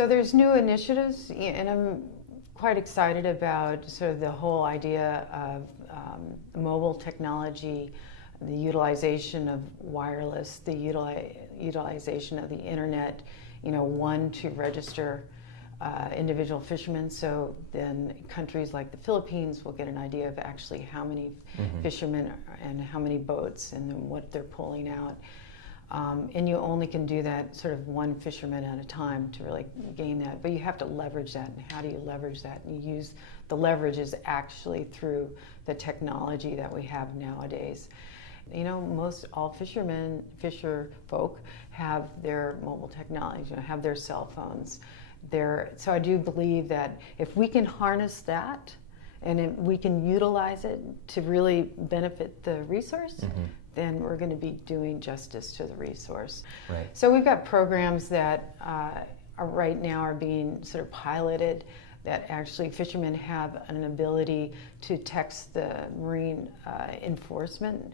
So there's new initiatives, and I'm quite excited about sort of the whole idea of mobile technology, the utilization of wireless, the utilization of the internet, one to register individual fishermen, so then countries like the Philippines will get an idea of actually how many fishermen and how many boats and then what they're pulling out. And you only can do that sort of one fisherman at a time to really gain that, but you have to leverage that. And how do you leverage that? And you use the leverage is actually through the technology that we have nowadays. Most all fisher folk have their mobile technology, have their cell phones. So I do believe that if we can harness that and if we can utilize it to really benefit the resource, then we're going to be doing justice to the resource. Right. So we've got programs that are right now are being sort of piloted that actually fishermen have an ability to text the marine enforcement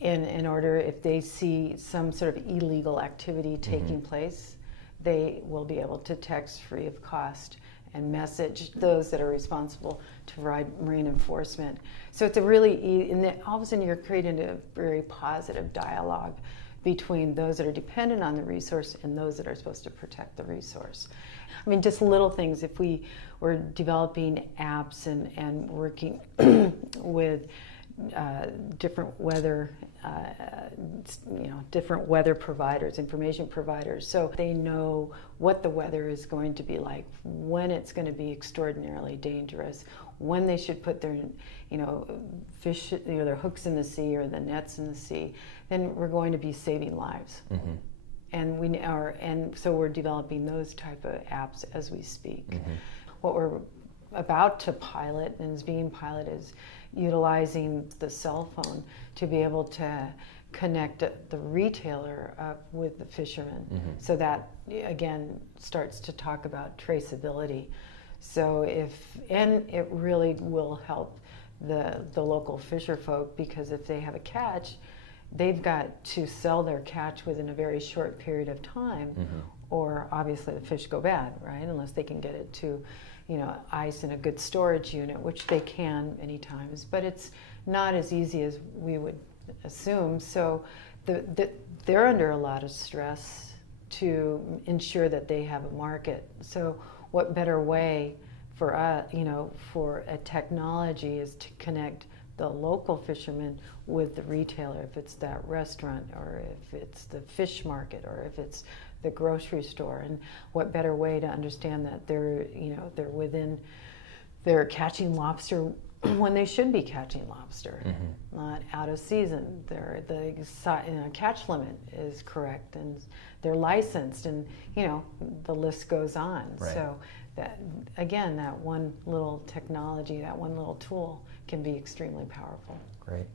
in order if they see some sort of illegal activity taking place, they will be able to text free of cost and message those that are responsible to provide marine enforcement. So it's a really, and then all of a sudden you're creating a very positive dialogue between those that are dependent on the resource and those that are supposed to protect the resource. I mean, just little things. If we were developing apps and working with different weather, different weather providers, information providers, so they know what the weather is going to be like, when it's going to be extraordinarily dangerous, when they should put their, fish, their hooks in the sea or the nets in the sea, then we're going to be saving lives. And so we're developing those type of apps as we speak. What we're about to pilot and is being piloted is utilizing the cell phone to be able to connect the retailer up with the fisherman. So that again starts to talk about traceability. So and it really will help the local fisher folk, because if they have a catch, they've got to sell their catch within a very short period of time, or obviously the fish go bad, right? Unless they can get it to ice in a good storage unit, which they can many times, but it's not as easy as we would assume. So they're under a lot of stress to ensure that they have a market. So what better way for us, for a technology is to connect the local fishermen with the retailer, if it's that restaurant or if it's the fish market or if it's the grocery store. And what better way to understand that they're catching lobster when they should be catching lobster, not out of season. The catch limit is correct and they're licensed, and the list goes on. Right. So that again, that one little technology, that one little tool can be extremely powerful. Great.